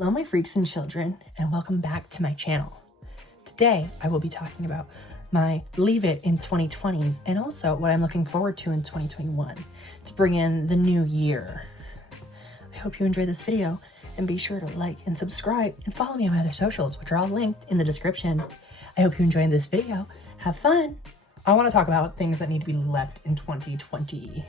Hello my freaks and children, and welcome back to my channel. Today I will be talking about my leave it in 2020s and also what I'm looking forward to in 2021 to bring in the new year. I hope you enjoy this video and be sure to like and subscribe and follow me on my other socials, which are all linked in the description. I hope you enjoyed this video. Have fun! I want to talk about things that need to be left in 2020.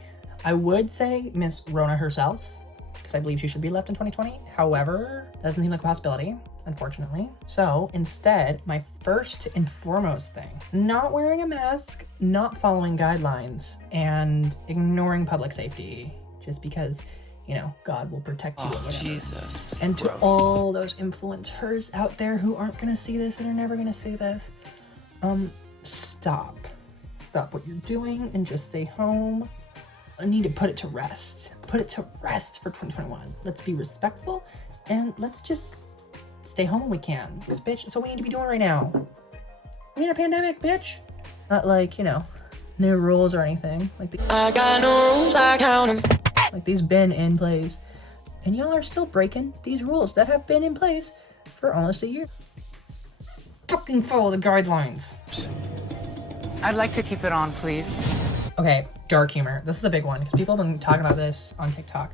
I would say Miss Rona herself, because I believe she should be left in 2020. However, that doesn't seem like a possibility, unfortunately. So instead, my first and foremost thing, not wearing a mask, not following guidelines, and ignoring public safety, just because, you know, God will protect you. Oh, Jesus. And to Gross. all those influencers out there who aren't gonna see this and are never gonna see this, stop what you're doing and just stay home. I need to put it to rest. Put it to rest for 2021. Let's be respectful and let's just stay home when we can. Because bitch, that's what we need to be doing right now. We need a pandemic, bitch. Not like, you know, new rules or anything. Like I got no rules, I count them. like these been in place. And y'all are still breaking these rules that have been in place for almost a year. Fucking follow the guidelines. I'd like to keep it on, please. Okay, dark humor. This is a big one because people have been talking about this on TikTok.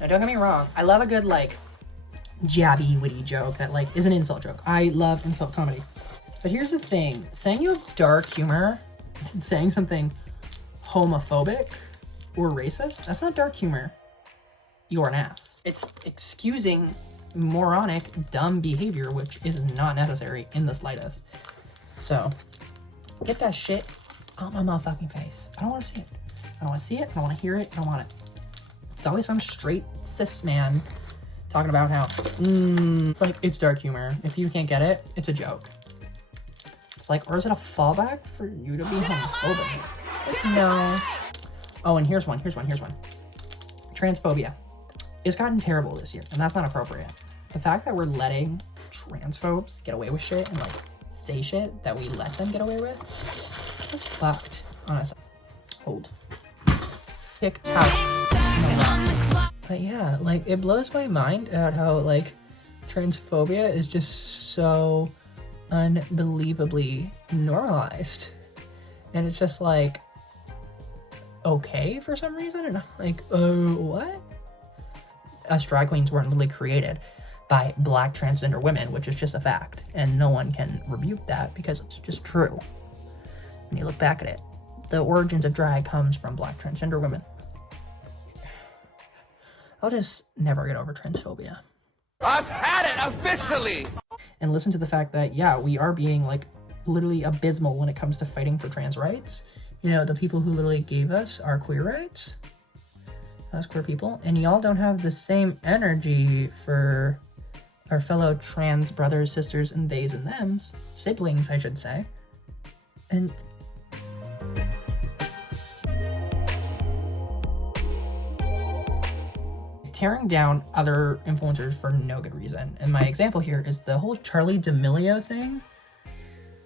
Now, don't get me wrong. I love a good, like, jabby, witty joke that, like, is an insult joke. I love insult comedy. But here's the thing. Saying you have dark humor, saying something homophobic or racist, that's not dark humor. You're an ass. It's excusing moronic, dumb behavior, which is not necessary in the slightest. So, get that shit on my motherfucking face. I don't want to see it. I don't want to see it. I don't want to hear it. I don't want it. It's always some straight cis man talking about how, it's like, it's dark humor. If you can't get it, it's a joke. It's like, or is it a fallback for you to be homophobic? Like, no. Oh, and here's one. Transphobia. It's gotten terrible this year, and that's not appropriate. The fact that we're letting transphobes get away with shit and, like, say shit that we let them get away with, it's fucked, honestly. Hold. TikTok. But yeah, like, it blows my mind at how, like, transphobia is just so unbelievably normalized. And it's just, like, okay for some reason. And I'm like, oh, what? Us drag queens weren't literally created by black transgender women, which is just a fact. And no one can rebuke that because it's just true. When you look back at it, the origins of drag comes from black transgender women. I'll just never get over transphobia. I've had it officially. And listen to the fact that, yeah, we are being, like, literally abysmal when it comes to fighting for trans rights. You know, the people who literally gave us our queer rights, as queer people, and y'all don't have the same energy for our fellow trans brothers, sisters, and theys and thems, siblings, I should say. And tearing down other influencers for no good reason. And my example here is the whole Charli D'Amelio thing,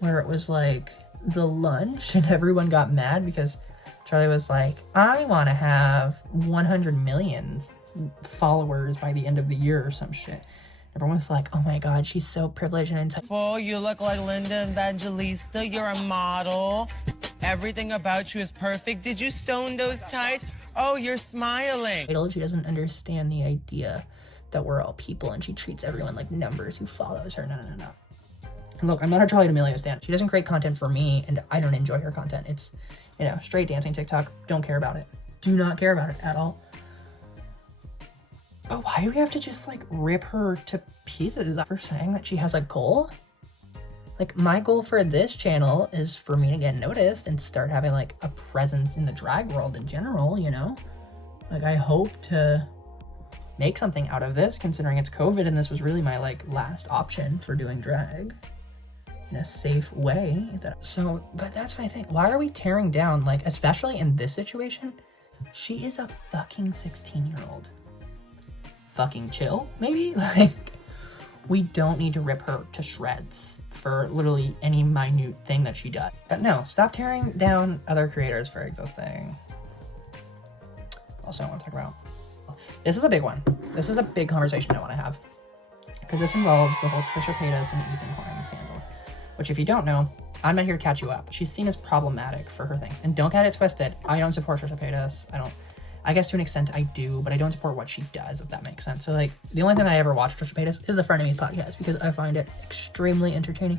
where it was like the lunch and everyone got mad because Charli was like, I want to have 100 million followers by the end of the year or some shit. Everyone was like, oh my God, she's so privileged and entitled. You look like Linda Evangelista. You're a model. Everything about you is perfect. Did you stone those tights? Oh, you're smiling. She doesn't understand the idea that we're all people and she treats everyone like numbers who follows her. No. And look, I'm not a Charli D'Amelio stan. She doesn't create content for me and I don't enjoy her content. It's, you know, straight dancing TikTok. Don't care about it. Do not care about it at all. But why do we have to just, like, rip her to pieces for saying that she has a goal? Like, my goal for this channel is for me to get noticed and start having, like, a presence in the drag world in general, you know? Like, I hope to make something out of this, considering it's COVID and this was really my, like, last option for doing drag in a safe way. So, but that's my thing. Why are we tearing down, like, especially in this situation? She is a fucking 16-year-old. Fucking chill, maybe? Like, we don't need to rip her to shreds for literally any minute thing that she does. But no, stop tearing down other creators for existing. Also, I want to talk about, this is a big one. This is a big conversation I want to have. because this involves the whole Trisha Paytas and Ethan Klein scandal, which if you don't know, I'm not here to catch you up. She's seen as problematic for her things. And don't get it twisted. I don't support Trisha Paytas. I guess to an extent I do, but I don't support what she does, if that makes sense. So like, the only thing I ever watch Trisha Paytas is the Frenemies podcast because I find it extremely entertaining.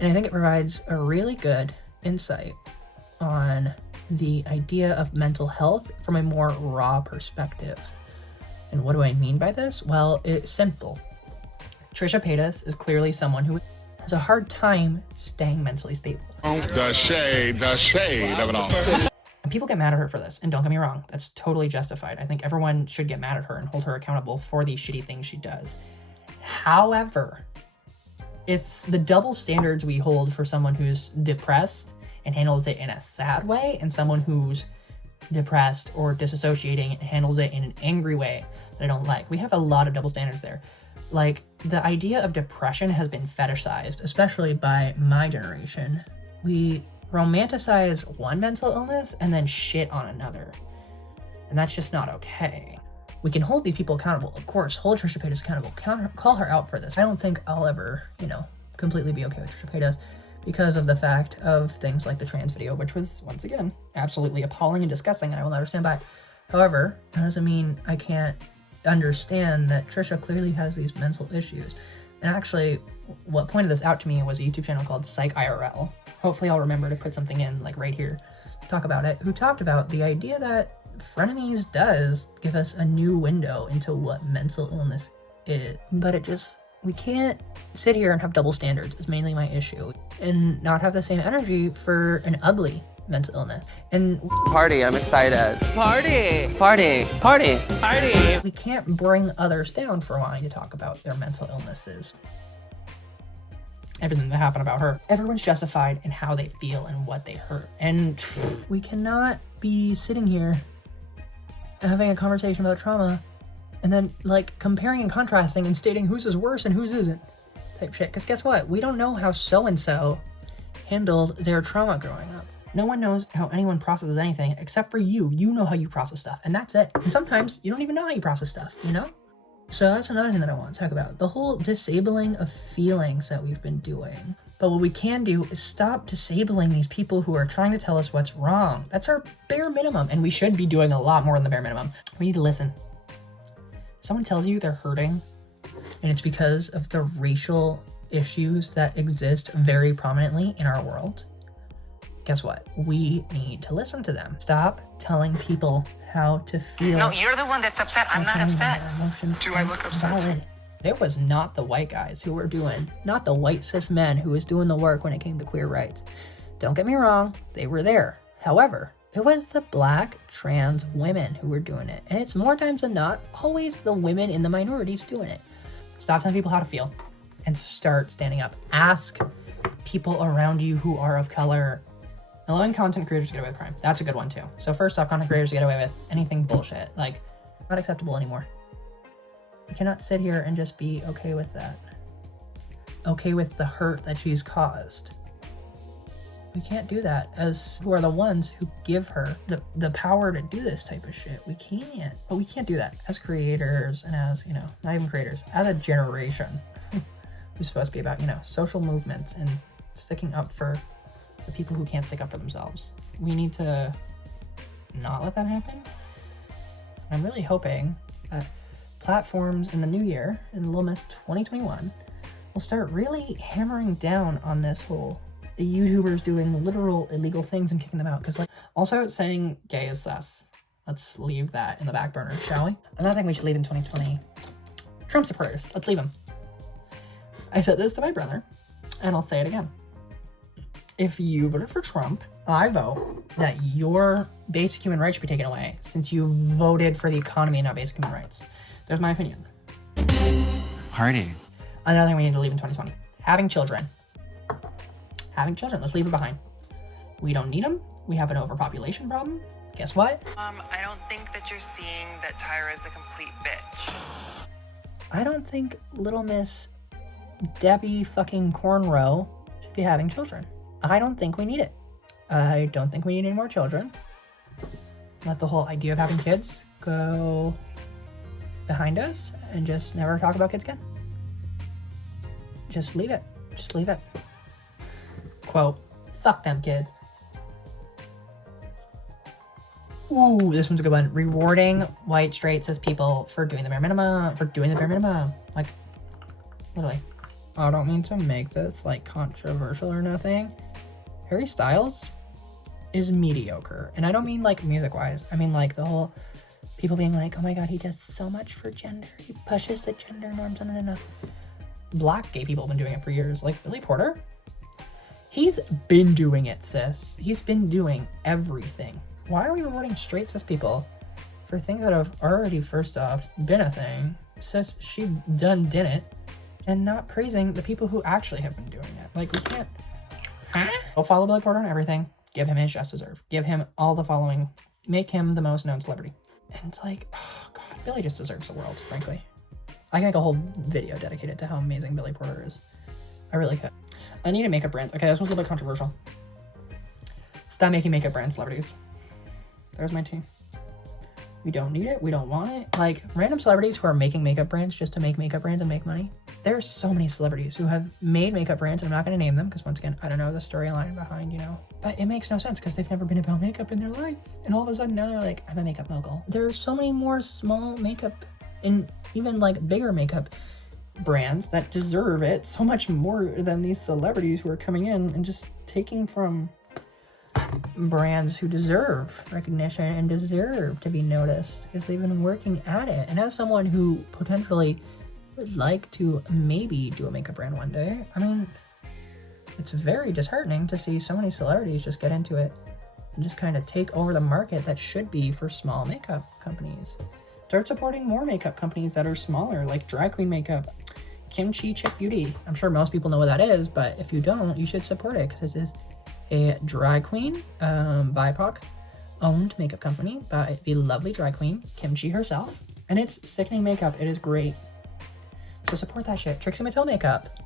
And I think it provides a really good insight on the idea of mental health from a more raw perspective. And what do I mean by this? Well, it's simple. Trisha Paytas is clearly someone who has a hard time staying mentally stable. The shade of it all. And people get mad at her for this, and don't get me wrong, that's totally justified. I think everyone should get mad at her and hold her accountable for these shitty things she does. However, it's the double standards we hold for someone who's depressed and handles it in a sad way, and someone who's depressed or disassociating and handles it in an angry way that I don't like. We have a lot of double standards there. Like, the idea of depression has been fetishized, especially by my generation. We romanticize one mental illness and then shit on another. And that's just not okay. We can hold these people accountable, of course. Hold Trisha Paytas accountable. Call her out for this. I don't think I'll ever, completely be okay with Trisha Paytas because of the fact of things like the trans video, which was, once again, absolutely appalling and disgusting, and I will never stand by it. However, that doesn't mean I can't understand that Trisha clearly has these mental issues. And actually, what pointed this out to me was a YouTube channel called Psych IRL. Hopefully I'll remember to put something in, like right here, to talk about it, who talked about the idea that Frenemies does give us a new window into what mental illness is. But we can't sit here and have double standards, is mainly my issue, and not have the same energy for an ugly mental illness. And Party, I'm excited. Party! Party! Party! Party! we can't bring others down for wanting to talk about their mental illnesses. Everything that happened about her. Everyone's justified in how they feel and what they hurt. And we cannot be sitting here having a conversation about trauma and then like comparing and contrasting and stating whose is worse and whose isn't type shit. Because guess what? We don't know how so-and-so handled their trauma growing up. No one knows how anyone processes anything except for you. You know how you process stuff, and that's it. And sometimes you don't even know how you process stuff, So that's another thing that I want to talk about. The whole disabling of feelings that we've been doing. But what we can do is stop disabling these people who are trying to tell us what's wrong. That's our bare minimum, and we should be doing a lot more than the bare minimum. We need to listen. Someone tells you they're hurting, and it's because of the racial issues that exist very prominently in our world. Guess what? We need to listen to them. Stop telling people how to feel. No, you're the one that's upset. I'm not upset. Do I look upset? It was not the white guys who were not the white cis men who was doing the work when it came to queer rights. Don't get me wrong, they were there. However, it was the black trans women who were doing it. And it's more times than not always the women in the minorities doing it. Stop telling people how to feel and start standing up. Ask people around you who are of color. Allowing content creators to get away with crime. That's a good one too. So first off, content creators get away with anything bullshit. Like, not acceptable anymore. You cannot sit here and just be okay with that. Okay with the hurt that she's caused. We can't do that as who are the ones who give her the power to do this type of shit. We can't. But we can't do that as creators and as, not even creators, as a generation who's supposed to be about, social movements and sticking up for the people who can't stick up for themselves. We need to not let that happen. I'm really hoping that platforms in the new year, in Little Miss 2021, will start really hammering down on this whole YouTubers doing literal illegal things and kicking them out. Because also saying gay is sus. Let's leave that in the back burner, shall we? Another thing we should leave in 2020, Trump supporters. Let's leave them. I said this to my brother, and I'll say it again. If you voted for Trump, I vote that your basic human rights should be taken away since you voted for the economy and not basic human rights. There's my opinion. Party. Another thing we need to leave in 2020. Having children. Let's leave it behind. We don't need them. We have an overpopulation problem. Guess what? I don't think that you're seeing that Tyra is a complete bitch. I don't think Little Miss Debbie fucking Cornrow should be having children. I don't think we need it. I don't think we need any more children. Let the whole idea of having kids go behind us and just never talk about kids again. just leave it. Just leave it. Quote, fuck them kids. Ooh, this one's a good one. Rewarding white straight cis people for doing the bare minimum. Like, literally. I don't mean to make this like controversial or nothing. Harry Styles is mediocre. And I don't mean like music wise. I mean like the whole people being like, oh my god, he does so much for gender. He pushes the gender norms. No. Black gay people have been doing it for years. Like Billy Porter. He's been doing it, sis. He's been doing everything. Why are we rewarding straight cis people for things that have already, first off, been a thing? Sis, she done did it. And not praising the people who actually have been doing it. Like, we can't... Huh? Go follow Billy Porter on everything. Give him his just deserve. Give him all the following. Make him the most known celebrity. And it's like, oh god, Billy just deserves the world, frankly. I can make a whole video dedicated to how amazing Billy Porter is. I really could. I need makeup brands. Okay, this one's a little bit controversial. Stop making makeup brand celebrities. There's my team. We don't need it. We don't want it. Like, random celebrities who are making makeup brands just to make makeup brands and make money. There's so many celebrities who have made makeup brands, and I'm not going to name them because, once again, I don't know the storyline behind, you know. But it makes no sense because they've never been about makeup in their life. And all of a sudden now they're like, I'm a makeup mogul. There's so many more small makeup and even like bigger makeup brands that deserve it so much more than these celebrities who are coming in and just taking from brands who deserve recognition and deserve to be noticed because they've been working at it. And as someone who potentially would like to maybe do a makeup brand one day, I mean, it's very disheartening to see so many celebrities just get into it and just kind of take over the market that should be for small makeup companies. Start supporting more makeup companies that are smaller, like Drag Queen Makeup, Kimchi Chick Beauty. I'm sure most people know what that is, but if you don't, you should support it because it is a drag queen, BIPOC owned makeup company by the lovely drag queen Kimchi herself, and it's sickening makeup. It is great, so support that shit. Trixie Mattel Makeup,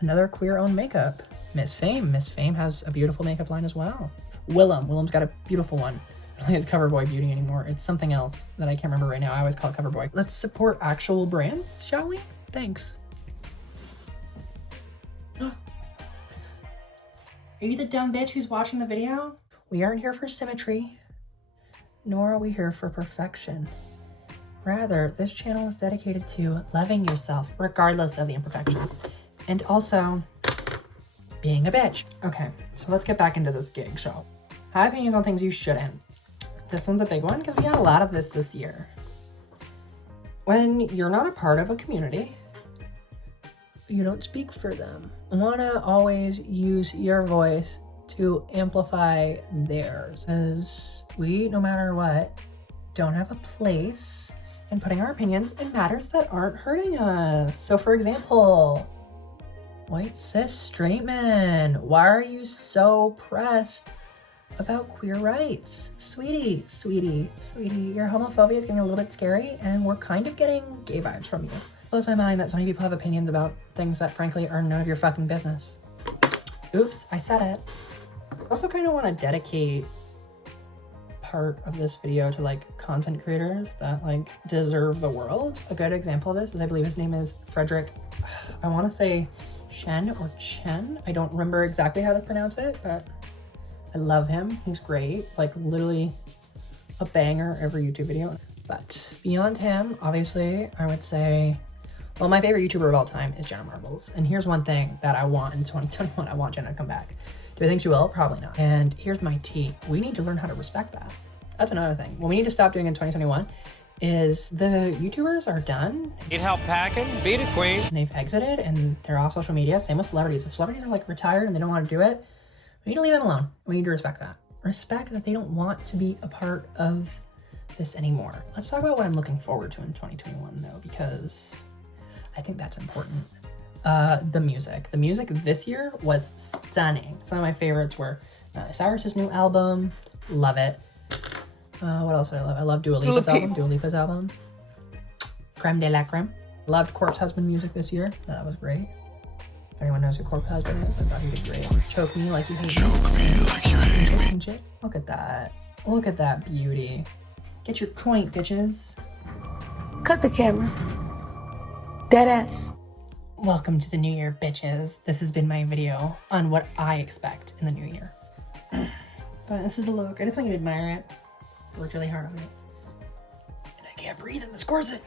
another queer owned makeup. Miss Fame has a beautiful makeup line as well. Willem's got a beautiful one. I don't think it's Cover Boy Beauty anymore. It's something else that I can't remember right now. I always call it Cover Boy. Let's support actual brands, shall we? Thanks. Are you the dumb bitch who's watching the video? We aren't here for symmetry, nor are we here for perfection. Rather, this channel is dedicated to loving yourself, regardless of the imperfections, and also being a bitch. Okay, so let's get back into this gig show. Have opinions on things you shouldn't. This one's a big one because we got a lot of this year. When you're not a part of a community, you don't speak for them. Want to always use your voice to amplify theirs, because we, no matter what, don't have a place in putting our opinions in matters that aren't hurting us. So for example, white cis straight men, why are you so pressed about queer rights? Sweetie, your homophobia is getting a little bit scary, and we're kind of getting gay vibes from you. Blows my mind that so many people have opinions about things that frankly are none of your fucking business. Oops, I said it. I also kind of want to dedicate part of this video to like content creators that like deserve the world. A good example of this is, I believe his name is Frederick, I want to say Shen or Chen. I don't remember exactly how to pronounce it, but I love him. He's great. Like literally a banger every YouTube video. But beyond him, obviously, I would say, well, my favorite YouTuber of all time is Jenna Marbles. And here's one thing that I want in 2021. I want Jenna to come back. Do I think she will? Probably not. And here's my tea. We need to learn how to respect that. That's another thing. What we need to stop doing in 2021 is the YouTubers are done. Need help packing? Beat it, queen. And they've exited and they're off social media. Same with celebrities. If celebrities are like retired and they don't want to do it, we need to leave them alone. We need to respect that. Respect that they don't want to be a part of this anymore. Let's talk about what I'm looking forward to in 2021 though, because I think that's important. The music. The music this year was stunning. Some of my favorites were Cyrus's new album. Love it. What else did I love? I love Dua Lipa's album. Creme de la Creme. Loved Corpse Husband music this year. That was great. If anyone knows who Corpse Husband is, I thought he did great. Choke Me Like You Hate Me. Choke me like you hate me. Shit. Look at that. Look at that beauty. Get your coin, bitches. Cut the cameras. Dead ass. welcome to the new year, bitches. This has been my video on what I expect in the new year. But this is the look. I just want you to admire it. I worked really hard on it. And I can't breathe in this corset.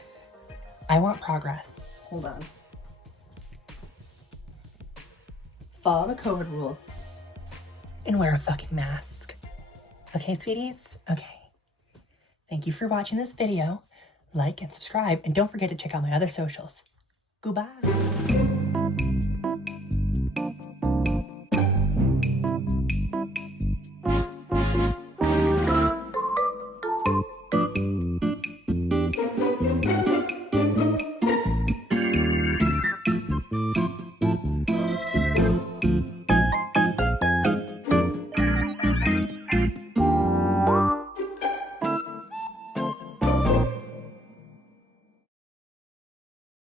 I want progress. Hold on. Follow the COVID rules. And wear a fucking mask. Okay, sweeties? Okay. Thank you for watching this video. Like and subscribe. And don't forget to check out my other socials. Goodbye.